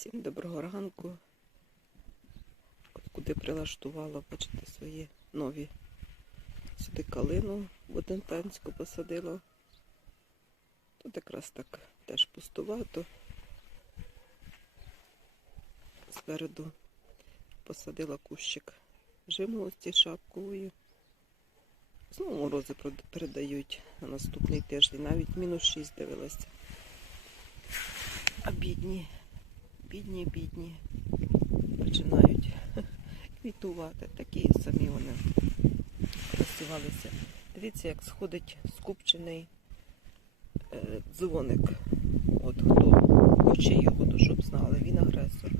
Всім доброго ранку. От куди прилаштувала, бачите, свої нові. Сюди калину Бодентанську посадила. Тут якраз так теж пустувато. Спереду посадила кущик жимолості шапкової. Знову морози передають на наступний тиждень. Навіть мінус 6 дивилася. А бідні, бідні, починають квітувати. Такі самі вони розсівалися. Дивіться, як сходить скупчений е, дзвоник. От хто хоче його, щоб знали, він агресор.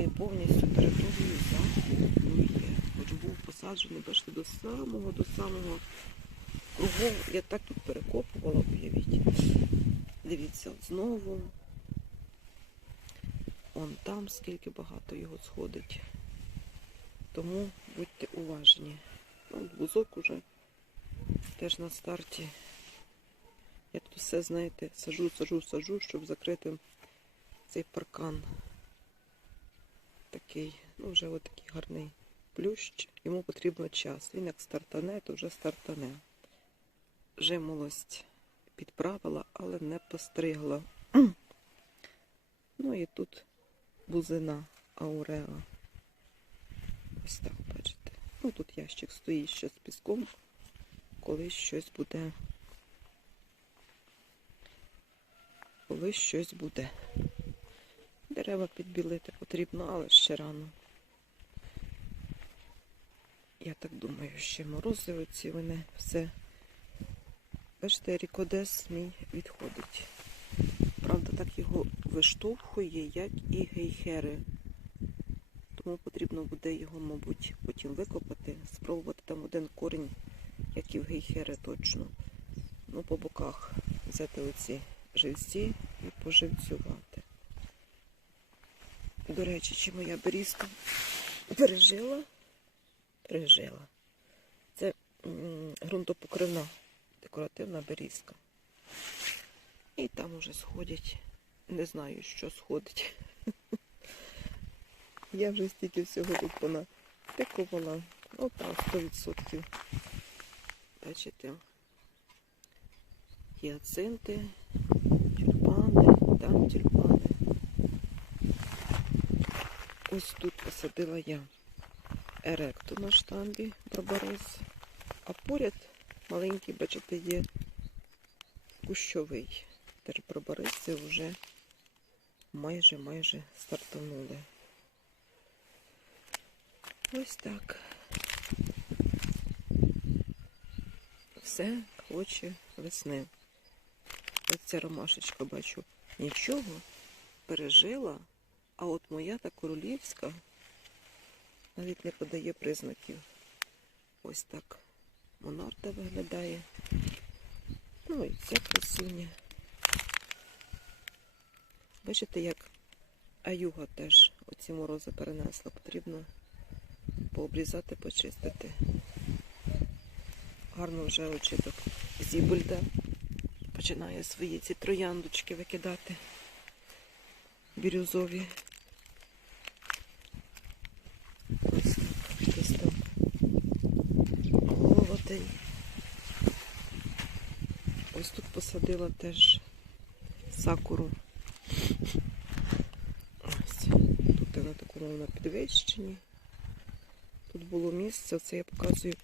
Він повністю територію захоплює. Хоч був посаджений, бачите, до самого, до самого кругом. Я так тут перекопувала, уявіть. Дивіться, знову. Он там скільки багато його сходить. Тому будьте уважні. Ну, бузок уже теж на старті. Я тут все, знаєте, сажу, сажу, сажу, щоб закрити цей паркан. Такий, ну вже отакий гарний плющ. Йому потрібно час. Він як стартане, то вже стартане. Жимолость підправила, але не постригла. Ну і тут бузина ауреа. Ось так, бачите. Ну тут ящик стоїть ще з піском. Колись щось буде. Колись щось буде. Дерева підбілити потрібно, але ще рано. Я так думаю, ще морози оці вони все. Бачите, рікодес мій відходить. Так його виштовхує, як і гейхери. Тому потрібно буде його, мабуть, потім викопати, спробувати там один корінь, як і в гейхери точно. Ну, по боках взяти оці живці і поживцювати. До речі, чи моя берізка пережила? Пережила. Це ґрунтопокривна декоративна берізка. І там уже сходять. Не знаю, що сходить. Я вже стільки всього тут понатикувала. Так, 100%. Бачите. Гіацинти, тюльпани, там тюльпани. Ось тут посадила я еректу на штамбі барбарис. А поряд маленький, бачите, є кущовий. Теж барбариси вже майже майже стартанули. Ось так. Все хоче весни. Ось ця ромашечка, бачу, нічого пережила, а от моя та королівська навіть не подає признаків. Ось так монарта виглядає. Ну і ця красуня. Бачите, як аюга теж оці морози перенесла. Потрібно пообрізати, почистити. Гарно вже очіток Зібельда починає свої ці трояндочки викидати бірюзові. Ось десь там головатий. Ось тут посадила теж сакуру. Ось тут на підвищенні. Тут було місце, оце я показую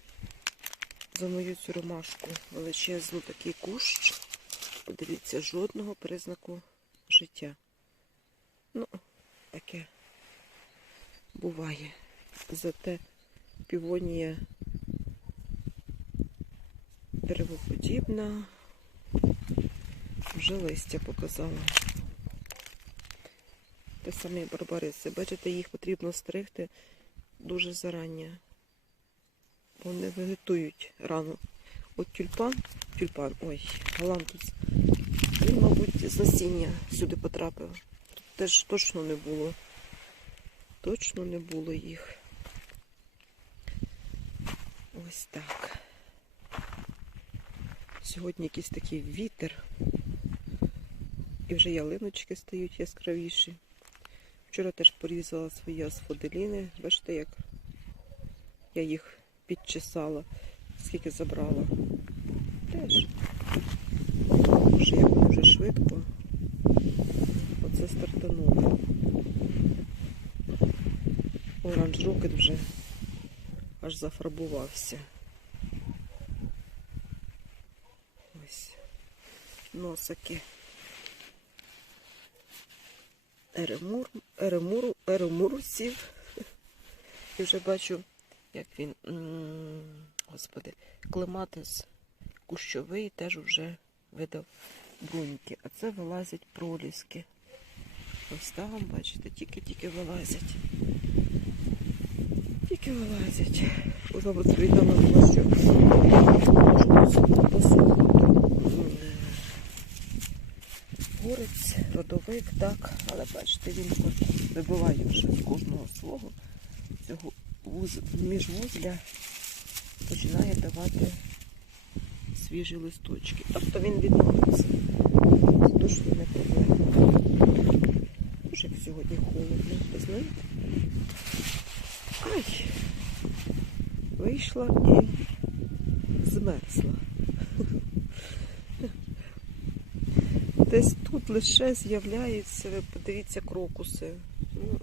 за мою цю ромашку. Величезну такий кущ. Дивіться, жодного признаку життя. Ну, таке буває. Зате півонія деревоподібна. Вже листя показала. Те саме барбариси. Бачите, їх потрібно стригти дуже зарання. Вони вегетують рано. От тюльпан, тюльпан, ой, галантус. Він, мабуть, з насіння сюди потрапив. Тут теж точно не було. Точно не було їх. Ось так. Сьогодні якийсь такий вітер. І вже ялиночки стають яскравіші. Вчора теж порізала свої асфоделіни. Бачите, як я їх підчесала, скільки забрала. Теж. Боже, як вже швидко. Оце стартануло. Оранж рокет вже аж зафарбувався. Ось. Носики. Еремур, еремуру, еремурусів. І вже бачу, як він, господи, клематис кущовий теж вже видав бруньки. А це вилазять проліски. Ось там, бачите, тільки-тільки вилазять. Тільки вилазять. Свідомо було, що посуху. Горець, так, але бачите, він вибиває вже кожного свого цього вуз, міжвузля починає давати свіжі листочки. Тобто він відновиться. Це точно не проблема. Дуже як сьогодні холодно, ви знаєте? Ай! Вийшла і змерзла. Десь тут лише з'являються, ви подивіться, крокуси. Ну,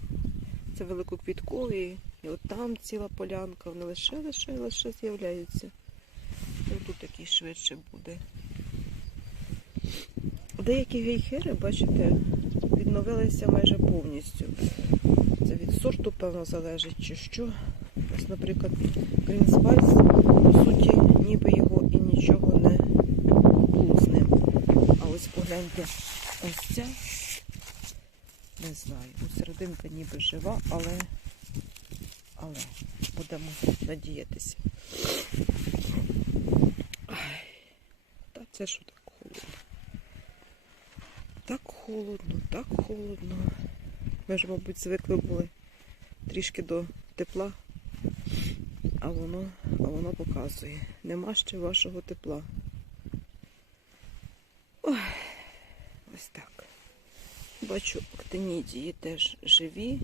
це великоквіткові, і от там ціла полянка, вони лише, лише, лише з'являються. Ну, тут такий швидше буде. Деякі гейхери, бачите, відновилися майже повністю. Це від сорту, певно, залежить чи що. Ось, наприклад, Грінспайс, по суті, ніби його і нічого не було з ним. А ось ось ця, не знаю, ну, серединка ніби жива, але, але будемо надіятися. Та це що так холодно? Так холодно, так холодно. Ми ж, мабуть, звикли були трішки до тепла, а воно, а воно показує. Нема ще вашого тепла. Ой, ось так. Бачу, актинідії теж живі.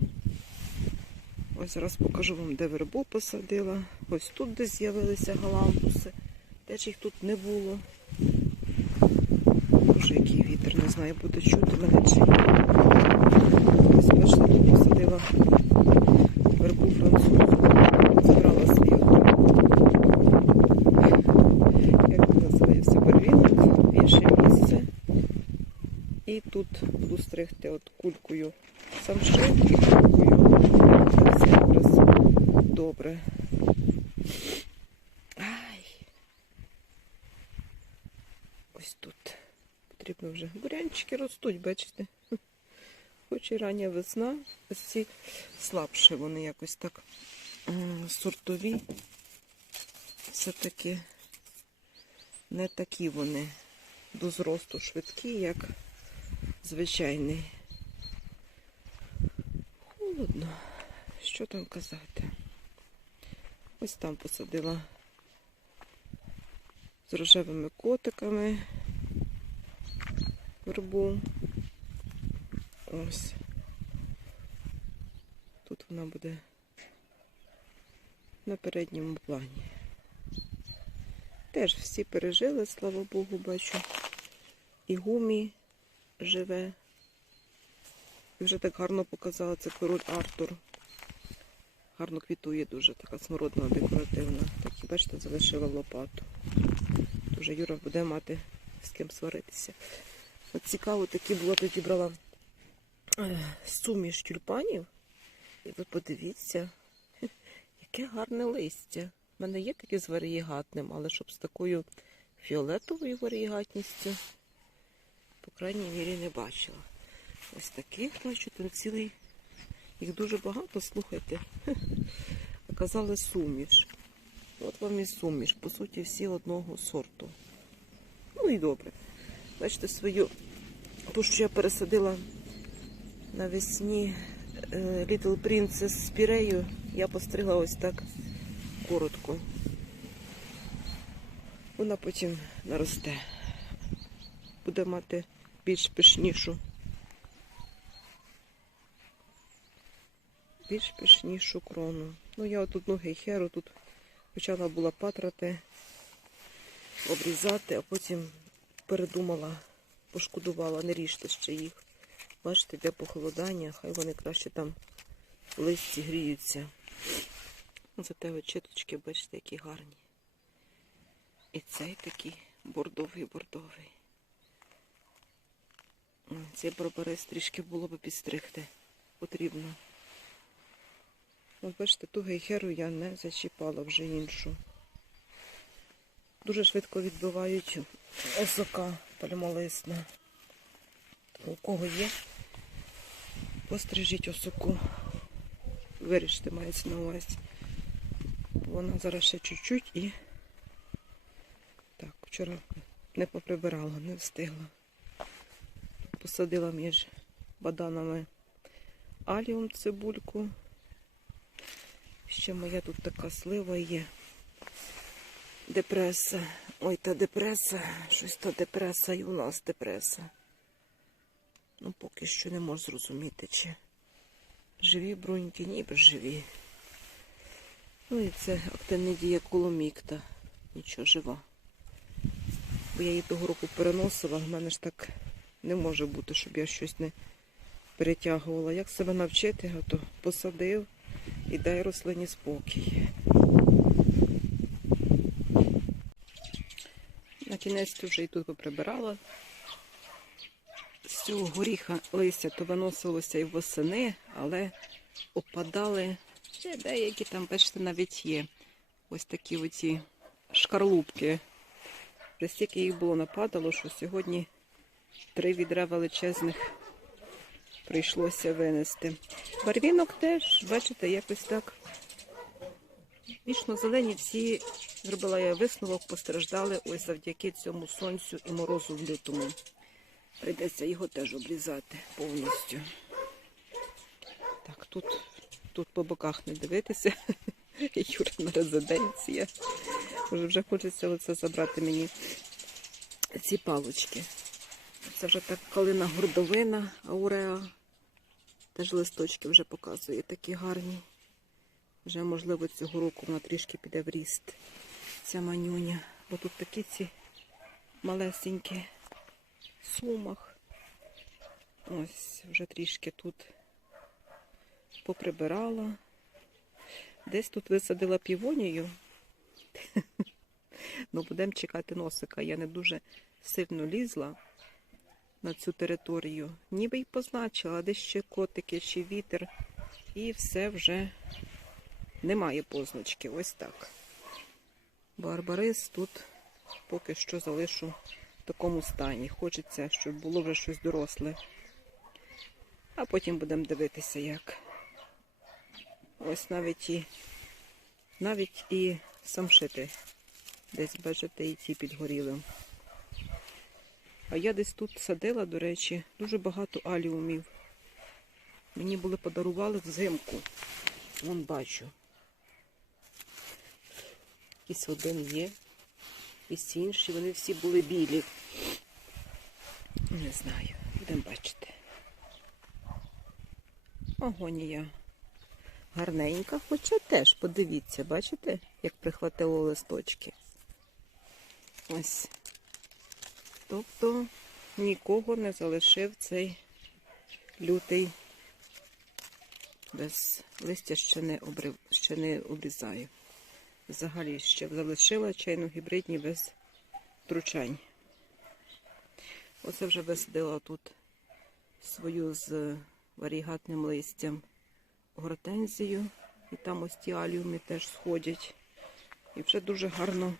Ось зараз покажу вам, де вербу посадила. Ось тут де з'явилися галампуси. Теж їх тут не було. Боже, який вітер, не знаю, буде чути мене чи. Ось бачите, тут посадила вербу французьку. Забрала свій одну. Як він називається? Барвінок в інше місце. І тут буду стригти от кулькою самшит і кулькою. Все якраз добре. Ай. Ось тут. Потрібно вже. Бурянчики ростуть, бачите? Хоч і рання весна, ось ці слабше вони якось так сортові. Все-таки не такі вони до зросту швидкі, як звичайний. Холодно. Що там казати? Ось там посадила з рожевими котиками вербу. Ось. Тут вона буде на передньому плані. Теж всі пережили, слава Богу, бачу. І гумі живе. І вже так гарно показала це король Артур. Гарно квітує дуже, така смородна, декоративна. Так бачите, залишила лопату. Дуже Юра буде мати з ким сваритися. От цікаво, такі було, тоді брала е, суміш тюльпанів. І ви подивіться, яке гарне листя. У мене є таке з варієгатним, але щоб з такою фіолетовою варієгатністю, по крайній мірі, не бачила. Ось таких, бачу, цілий. Їх дуже багато, слухайте. Казали суміш. От вам і суміш. По суті, всі одного сорту. Ну і добре. Бачите, свою, ту, що я пересадила навесні е, Little Princess з пірею, я постригла ось так коротко. Вона потім наросте. Буде мати більш пишнішу більш пишнішу крону. Ну, я отут ноги херу тут почала була патрати, обрізати, а потім передумала, пошкодувала, не ріжте ще їх. Бачите, йде похолодання, хай вони краще там в листі гріються. Зате очіточки, бачите, які гарні. І цей такий бордовий-бордовий. Цей барбарис трішки було б підстригти. Потрібно. От бачите, ту гейхеру я не зачіпала вже іншу. Дуже швидко відбивають осока пальмолисна. У кого є, пострижіть осоку. Виріште, мається на увазі. Вона зараз ще чуть-чуть і так, вчора не поприбирала, не встигла. Посадила між баданами аліум цибульку. Ще моя тут така слива є. Депреса. Ой, та депреса. Щось та депреса і у нас депреса. Ну, поки що не можу зрозуміти, чи живі бруньки, ніби живі. Ну і це актинидія коломікта. Нічого жива. Бо я її того року переносила, в мене ж так не може бути, щоб я щось не перетягувала. Як себе навчити, а посадив і дай рослині спокій. На кінець вже і тут поприбирала. З цього горіха листя то виносилося і восени, але опадали ще деякі там, бачите, навіть є. Ось такі оці шкарлупки. Вже стільки їх було нападало, що сьогодні три відра величезних прийшлося винести. Барвінок теж, бачите, якось так. Вічно зелені всі, зробила я висновок, постраждали ось завдяки цьому сонцю і морозу в лютому. Прийдеться його теж обрізати повністю. Так, тут, тут по боках не дивитися. Юрина резиденція. Може, вже хочеться оце забрати мені ці палочки. Це вже так калина гордовина, ауреа. Теж листочки вже показує такі гарні. Вже, можливо, цього року вона трішки піде в ріст. Ця манюня. Бо тут такі ці малесенькі сумах. Ось, вже трішки тут поприбирала. Десь тут висадила півонію. Ну, будемо чекати носика. Я не дуже сильно лізла на цю територію. Ніби й позначила, десь ще котики, чи вітер. І все вже немає позначки. Ось так. Барбарис тут поки що залишу в такому стані. Хочеться, щоб було вже щось доросле. А потім будемо дивитися, як. Ось навіть і навіть і самшити. Десь, бачите, і ті підгоріли. А я десь тут садила, до речі, дуже багато аліумів. Мені були подарували взимку. Вон бачу. Якийсь один є, якісь інші, вони всі були білі. Не знаю, будемо бачити. Агонія. Гарненька, хоча теж, подивіться, бачите, як прихватило листочки. Ось. Тобто нікого не залишив цей лютий без листя ще не, обрив, ще не обрізаю. Взагалі ще залишила чайно гібридні без втручань. Оце вже висадила тут свою з варігатним листям гортензію. І там ось ті аліуми теж сходять. І вже дуже гарно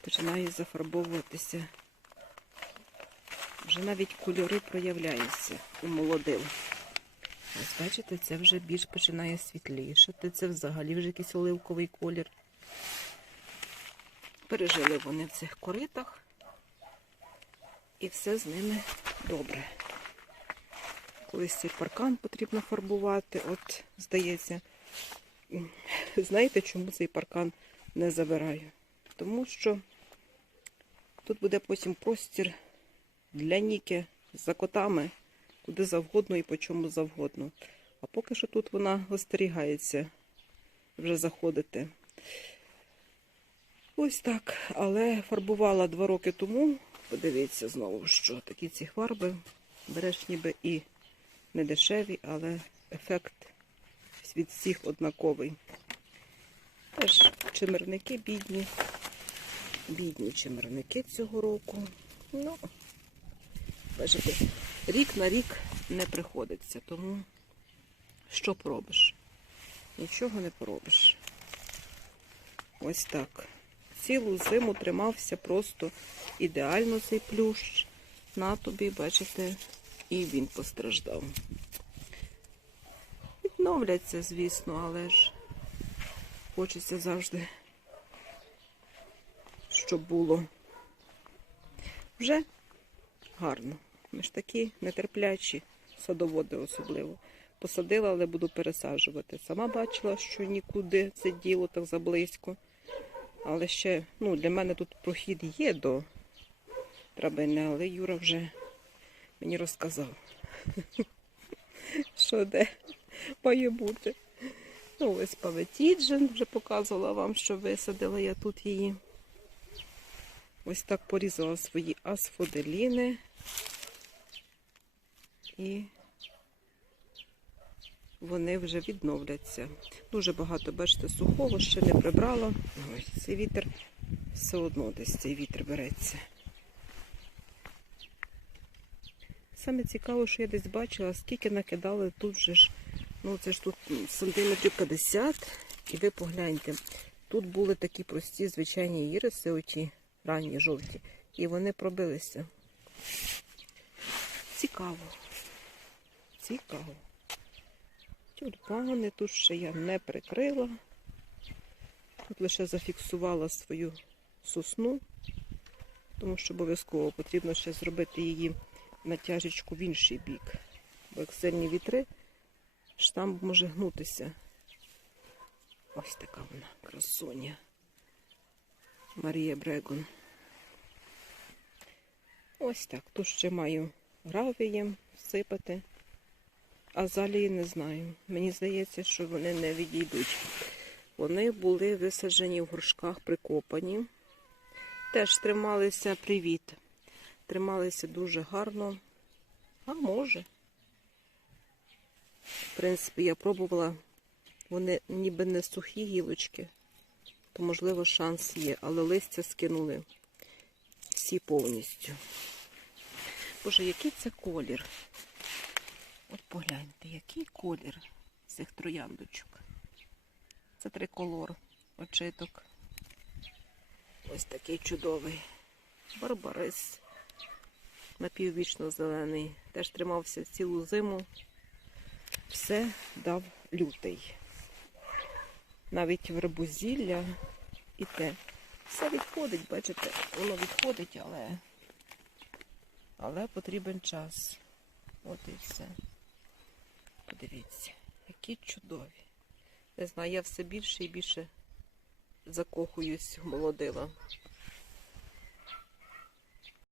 починає зафарбовуватися. Вже навіть кольори проявляються у молодил. Ось бачите, це вже більш починає світлішати. Це взагалі вже якийсь оливковий колір. Пережили вони в цих коритах. І все з ними добре. Колись цей паркан потрібно фарбувати. От, здається, знаєте, чому цей паркан не забираю? Тому що тут буде потім простір для Ніки за котами, куди завгодно і по чому завгодно. А поки що тут вона остерігається вже заходити. Ось так. Але фарбувала два роки тому. Подивіться знову, що такі ці фарби. Береш ніби і не дешеві, але ефект від всіх однаковий. Теж чимерники бідні. Бідні чимерники цього року. Ну, бачите, рік на рік не приходиться, тому що поробиш? Нічого не поробиш. Ось так. Цілу зиму тримався просто ідеально цей плющ. На тобі, бачите, і він постраждав. Відновляться, звісно, але ж хочеться завжди, щоб було вже гарно. Ми ж такі нетерплячі, садоводи особливо. Посадила, але буду пересаджувати. Сама бачила, що нікуди це діло так заблизько. Але ще, ну, для мене тут прохід є до драбини, але Юра вже мені розказав, що де має бути. Ну, ось паветіджин, вже показувала вам, що висадила я тут її. Ось так порізала свої асфоделіни. І вони вже відновляться. Дуже багато, бачите, сухого ще не прибрала. Ось цей вітер все одно десь цей вітер береться. Саме цікаво, що я десь бачила, скільки накидали тут же ж. Ну, це ж тут сантиметрів 50. І ви погляньте, тут були такі прості звичайні іриси, оті ранні жовті, і вони пробилися. Цікаво. Цікаво. Тюльпани тут ще я не прикрила. Тут лише зафіксувала свою сосну, тому що обов'язково потрібно ще зробити її натяжечку в інший бік. Бо як сильні вітри, штамп може гнутися. Ось така вона, красуня. Марія Брегон. Ось так. Тут ще маю гравієм всипати. А залії не знаю. Мені здається, що вони не відійдуть. Вони були висаджені в горшках, прикопані. Теж трималися привіт. Трималися дуже гарно. А може. В принципі, я пробувала. Вони ніби не сухі гілочки, то, можливо, шанс є, але листя скинули всі повністю. Боже, який це колір? От погляньте, який колір цих трояндочок. Це триколор, очиток. Ось такий чудовий. Барбарис. Напіввічно зелений. Теж тримався цілу зиму. Все дав лютий. Навіть вербузілля і те. Все відходить, бачите, воно відходить, але, але потрібен час. От і все. Подивіться, які чудові. Не знаю, я все більше і більше закохуюсь в молодила.